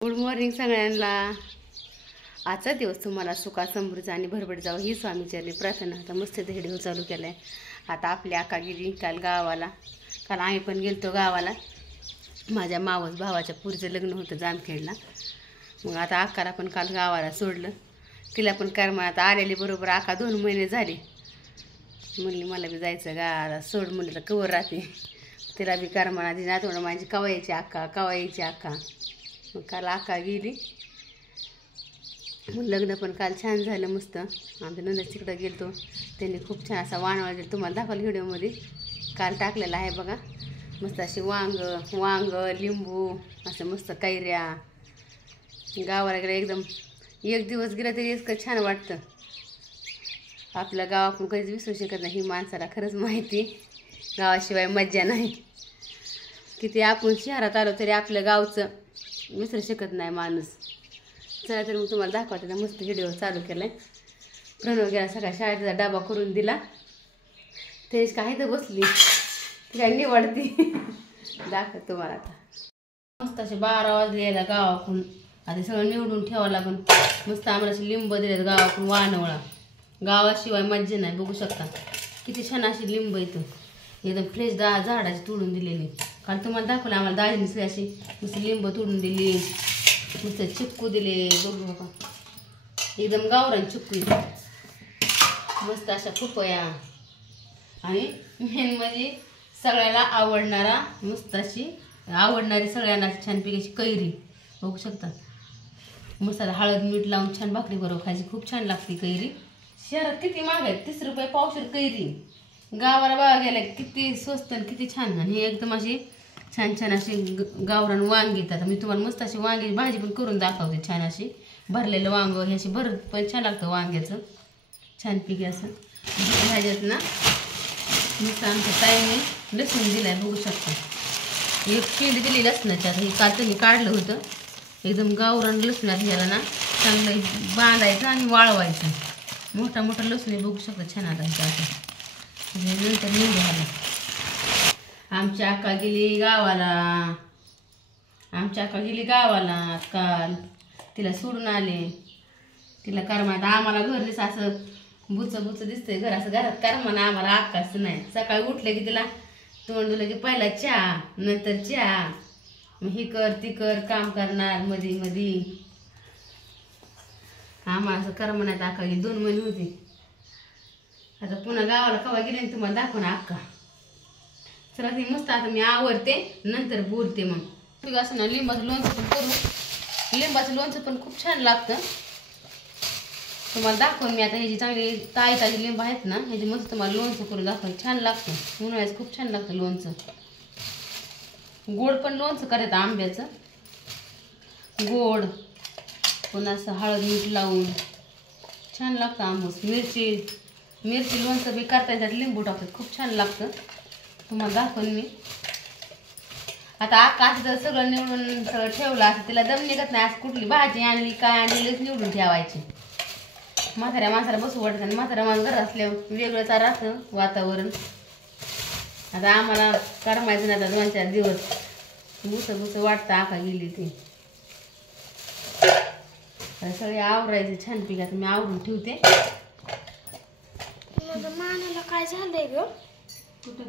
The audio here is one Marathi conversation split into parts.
गुड मॉर्निंग सगळ्यांना। आजचा दिवस तुम्हाला सुखा समृद्ध आणि भरभर जावं ही स्वामीचरणी प्रार्थना। आता मस्त व्हिडिओ चालू केलाय। आता आपली आका गेली काल गावाला, काल आम्ही पण गेलतो गावाला। माझ्या मावस भावाच्या पुरीचं लग्न होतं जामखेडला। मग आता आकाला पण काल गावाला सोडलं, तिला पण करमात आलेली बरोबर आका 2 महिने झाले। म्हणली मला बी जायचं गावाला, सोड म्हणलं तर कवर राहते, तिला बी करमाना ती ना थोडं माझी कवा यायची आका। मग काल आका गेली, मग लग्न पण काल छान झालं मस्त। आमच्या नंदच तिकडं गेलतो, त्यांनी खूप छान असा वाण दिला, तुम्हाला दाखवलं व्हिडिओमध्ये काल टाकलेला आहे बघा। मस्त अशी वांग लिंबू असं मस्त कैऱ्या। गावाला गेलं एकदम एक दिवस गेला तरी इतकं छान वाटतं। आपलं गाव आपण कधीच विसरू शकत नाही, ही माणसाला खरंच माहिती, गावाशिवाय मज्जा नाही। किती आपण शहरात आलो तरी आपल्या गावचं विसरू शकत नाही माणूस। चला तर मग तुम्हाला दाखवते ना, मस्त व्हिडिओ चालू केलाय। प्रणव गेला सकाळ शाळेत, त्याचा डबा करून दिला, तेच काही तर बसली ती काय निवडती दाखव तुम्हाला। आता मस्त असे 12 वाजले यायला गावाकडून, आता सगळं निवडून ठेवावं लागून। मस्त आम्हाला असे लिंब दिलेत गावाकडून, वानवळा। गावाशिवाय मज्जा नाही, बघू शकता किती छान अशी लिंब येतं, एकदम फ्रेश झाडाची तोडून दिलेली। काल तुम्हाला दाखवलं आम्हाला दाजीने सगळी अशी मस्त लिंब तोडून दिली, मस्त चिक्कू दिले, बघू बाबा एकदम गावरान चिक्कू येते, मस्त अशा पपया। आणि मेन म्हणजे सगळ्याला आवडणारा मस्त अशी आवडणारी सगळ्यांना छानपैकी अशी कैरी, बघू शकता मस्त हळद मीठ लावून छान भाकरी बरोबर खायची, खूप छान लागते कैरी। शहरात किती महाग आहे, 30 रुपये पावशेर कैरी, गावाला बघा गेल्या किती स्वस्त आणि किती छान। आणि एकदम अशी छान अशी गावरान वांगी येतात। मी तुम्हाला मस्त अशी वांगी भाजी पण करून दाखवते, छान अशी भरलेलं वांग, हे अशी भरत पण छान लागतं वांग्याचं छानपैकी असं। ह्याच्यात ना मस्त आमच्या ताईने लसूण दिलाय, बघू शकता एक शेंडी दिली लसणाच्या। हे काल त्यांनी काढलं होतं, एकदम गावरान लसणात ह्याला ना चांगलं बांधायचं आणि वाळवायचं, मोठा लसूण बघू शकता छान आला आता। नंतर निंबू आला। आमची आका गेली गावाला काल, तिला सोडून आले, तिला करमात। आम्हाला घर दिसं असं बुच दिसतंय घर, असं घरात करमाना आम्हाला आकाच नाही। सकाळी उठले की तिला तोंड दिलं की पहिला चहा, नंतर चहा, मग ही कर ती कर काम करणार मधी आम्हाला असं करमानात। आका गेली 2 महिने होती, आता पुन्हा गावाला कवा गेले तुम्हाला दाखवणार अक्का। चला ती मस्त आता मी आवरते, नंतर बोलते। मग असं ना लिंबाचं लोणचं पण करू, लिंबाचं लोणचं पण खूप छान लागतं, तुम्हाला दाखवून मी आता। ह्याची चांगली ताजी लिंब आहेत ना, ह्याची मस्त तुम्हाला लोणचं करून दाखवून, छान लागतं उन्हाळ्याचं, खूप छान लागतं लोणचं। गोड पण लोणचं करायचं आंब्याचं गोड, पुन्हा असं हळद मीठ लावून छान लागतं। आंबूस मिरची लोणचं बी करता येतात, लिंबू टाकतात, खूप छान लागतं, तुम्हाला दाखवून मी। आता आका तर सगळं निवडून सगळं ठेवलं असं, तिला दम निघत नाही, असं कुठली भाजी आणली काय आणलीच निवडून ठेवायची। म्हाताऱ्या माणसाला बसू वाटत, आणि म्हाताऱ्या माणूस घर असल्यावर वेगळंच राहतं वातावरण। आता आम्हाला करमायचं नाही, आता 2-4 दिवस बुस वाटतं आका गेली ती। सगळे आवरायचे छानपैकी, आता मी आवरून ठेवते। माझं मानाला काय झालंय ग? कुठं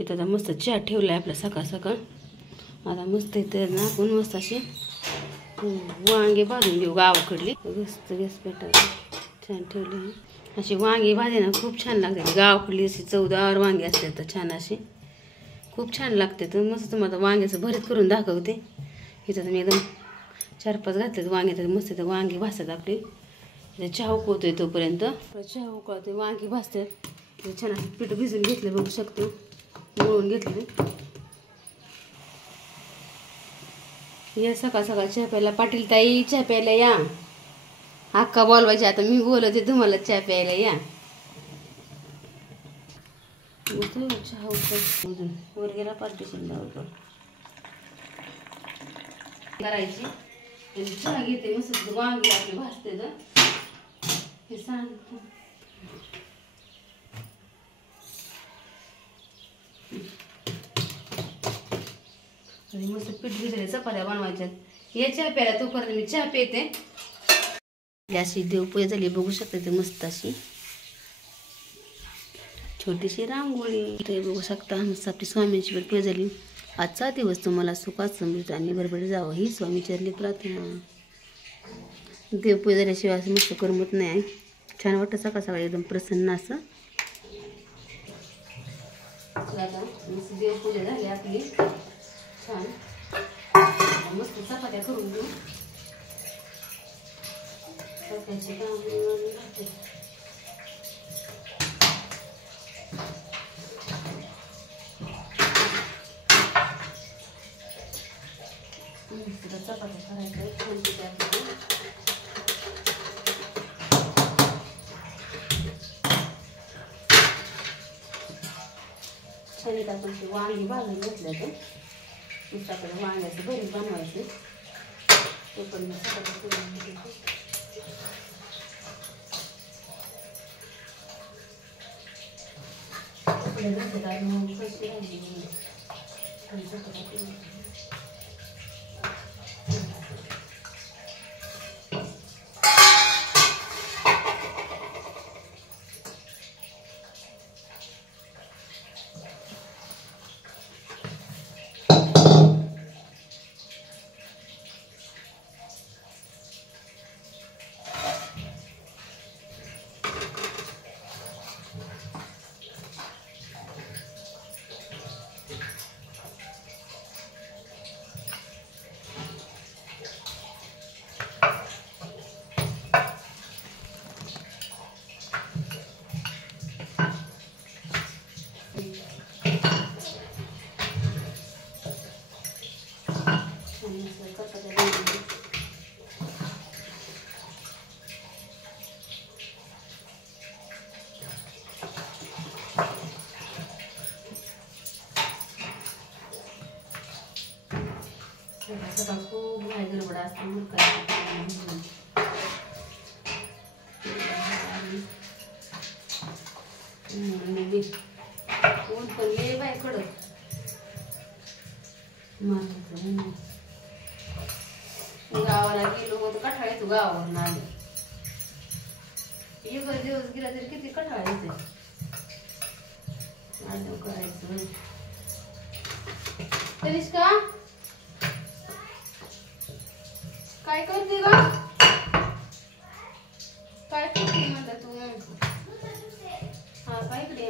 इथं आता मस्त चहा ठेवला आहे आपला सकाळ। आता मस्त इथं ना आपण मस्त असे वांगे भाजून घेऊ, गावाकडली गॅस पेटायला छान ठेवली अशी वांगी भाजी ना, खूप छान लागते। गावाकडली अशी चवदार वांगी असते तर छान अशी खूप छान लागते। तर मस्त तुम्हाला वांग्याचं भरीत करून दाखवते। इथं मी एकदम 4-5 घातले वांगे, तर मस्त इथं वांगी भाजतात आपली। इथं चहा उकळतोय तोपर्यंत, चहा उकळतोय वांगी भाजतात, छान असं पीठ भिजून घेतले, बघू शकतो मळून घेतले। या सकाळ चहा प्यायला, पाटील ताई चहा प्यायला या, अक्का बोलवायची, आता मी बोलते तुम्हाला चहा प्यायला या। मस्त चहा होतं अजून वर गेला पार्टिशन लावतो करायची आणि चहा घेते मस्त वांगी आपली भाजते तर हे सांग आणि मस्त पीठ भिजले चपात्या बनवायच्यात या चहा प्यायला तोपर्यंत मी चहा पिते अशी देवपूजा झाली बघू शकते ते मस्त अशी छोटीशी रांगोळी ते बघू शकता मस्त आपली स्वामींची पण पूजा झाली आजचा दिवस तुम्हाला सुखात समृद्ध आणि बरोबर जावं ही स्वामीचरणी प्रार्थना देवपूजा झाल्याशिवाय असं मस्त करमत नाही छान वाटतं सकाळ सकाळी एकदम प्रसन्न असं आता मस्त देवपूजा झाली आपली छान मस्त चपात्या करून घेऊ चपात्याचे काम राहते चपात्या करायचं छान छान आपण ते वांगी भाजून घेतलं तर नुसतं आपल्याला वांग्याचं भरीत बनवायचं ते पण मी चपात्या करून घेते कपडे धुतले तर मग कशी राहिली चपात्या करून सकाळ खूप घाई गडबड असते मग काय ऊन पण लय बाय कडक गावाला गेलो होतो कठाळा येतो गावावरून आले एक दिवस गेला तरी किती कठाळा येते आलं करायचं तनिष्का काय करते ग काय करते म्हणता तू हा काय इकडे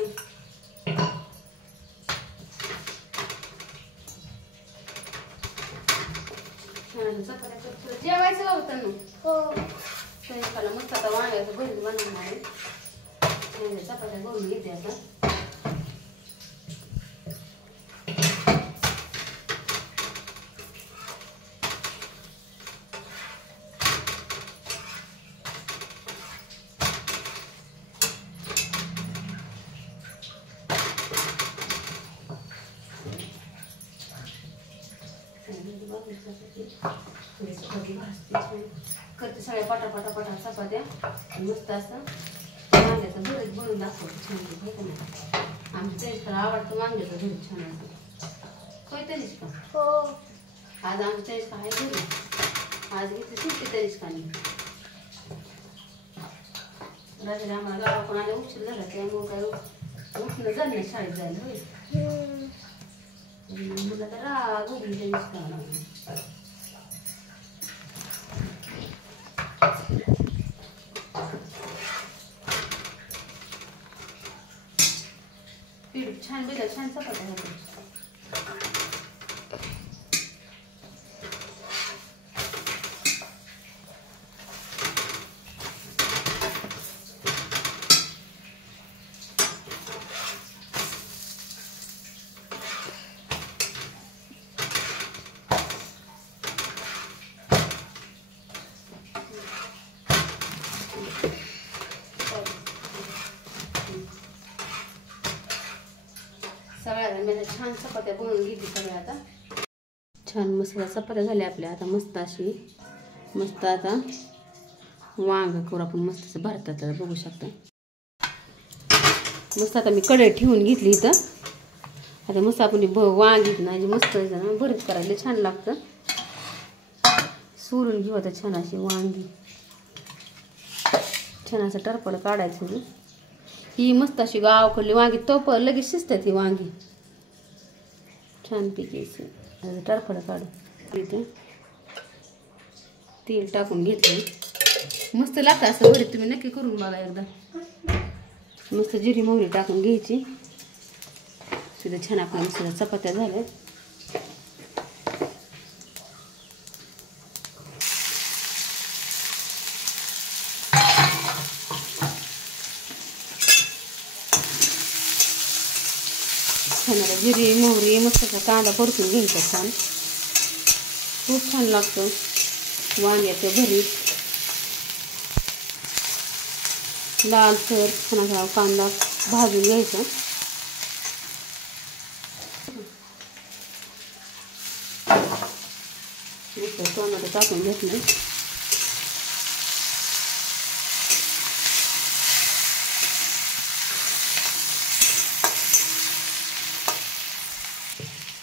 जेवायचं का होतं ना स्वयंपाला मस्त आता वांग्याचं भरीत बनवणार आहे चपात्या करून घेते आता करते सगळ्या पटा पटा चपात्या मस्त असं वांग्याचं भरीत बनवून दाखवतो छान आहे का नाही आमच्या तनिष्काला आवडतं वांग्याचं भरीत छान असं होय तनिष्का हो आज आमच्या तनिष्का आहे घरी आज घेतली सुट्टी तनिष्काने रात्री आम्हाला गावाकडून आले उशीर झाला त्यामुळे काय उठणं झालं नाही शाळेत जायला होय मुला तर राग होती तनिष्काला पीठ छान भिजलं छान चपात्या होते सगळ्या मी आता छान चपात्या बनवून घेतली सगळ्या आता. छान मसाला चपात्या झाल्या आपल्या आता मस्त अशी. मस्त आता वांग करू आपण मस्त असं भरतात बघू शकता. मस्त आता मी कढई ठेवून घेतली इथं. आता मस्त आपण वांगी ना मस्त ना भरीत करायला छान लागतं. सोलून घेऊ आता छान अशी वांगी. छान असं टरपड काढायचं. ही मस्त अशी गावाकडली वांगी तो लगेच शिजतात ही वांगी छान पिकायची. आता टरफड काढू. इथे तेल टाकून घेतलं. मस्त लागतं असं भरीत. तुम्ही नक्की करून बघा एकदा. मस्त जिरी मोहरी टाकून घ्यायची. तिथे छान आपल्या मसाला चपात्या झाल्या. छान जिरी मोहरी मस्त कांदा परतून घ्यायचा छान. खूप छान लागतं वांग्याचं भरीत. लालसर छान असा कांदा भाजून घ्यायचा. टोमॅटो टाकून घेतलं.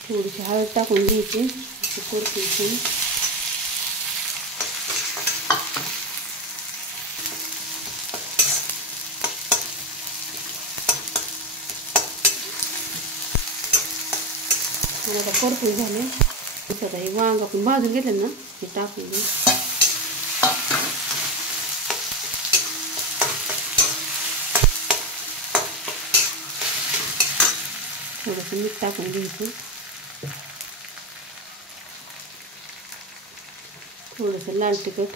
थोडीशी हळद टाकून घ्यायची. परतून आता परतून झाले. आता हे वांग आपण भाजून घेतलं ना हे टाकून घेऊ. थोडंसं मीठ टाकून घ्यायचं. थोडंसं लाल तिखट.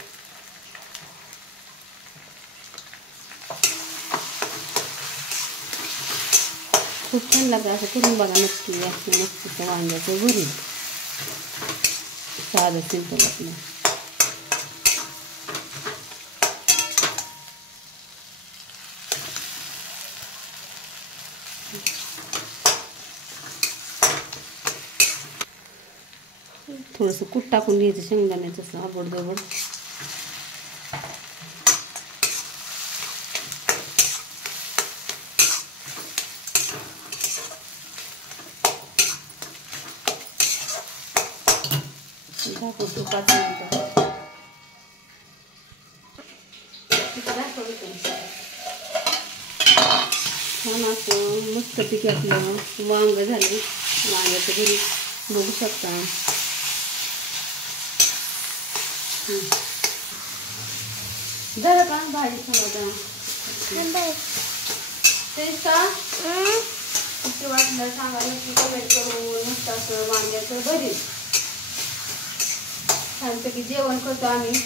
खूप छान लागतं असं करून बघा नक्की. असं मस्त वांग्याचं भरीत साधं सिंपल आपलं. थोडंसं कूट टाकून घ्यायचं शेंगदाण्याचं असं आबडधोबड. दाखवतो 5 मिनिटं. छान असं मस्तपैकी आपलं वांग झालं. वांग्याचं भरीत बघू शकता. झालं का भाजी समजा तेच का कुठे वाटलं सांगा नक्की कमेंट करून. मस्त असं वांग्याचं भरीत छानपैकी जेवण करतो आम्ही.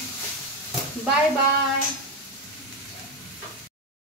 Bye bye.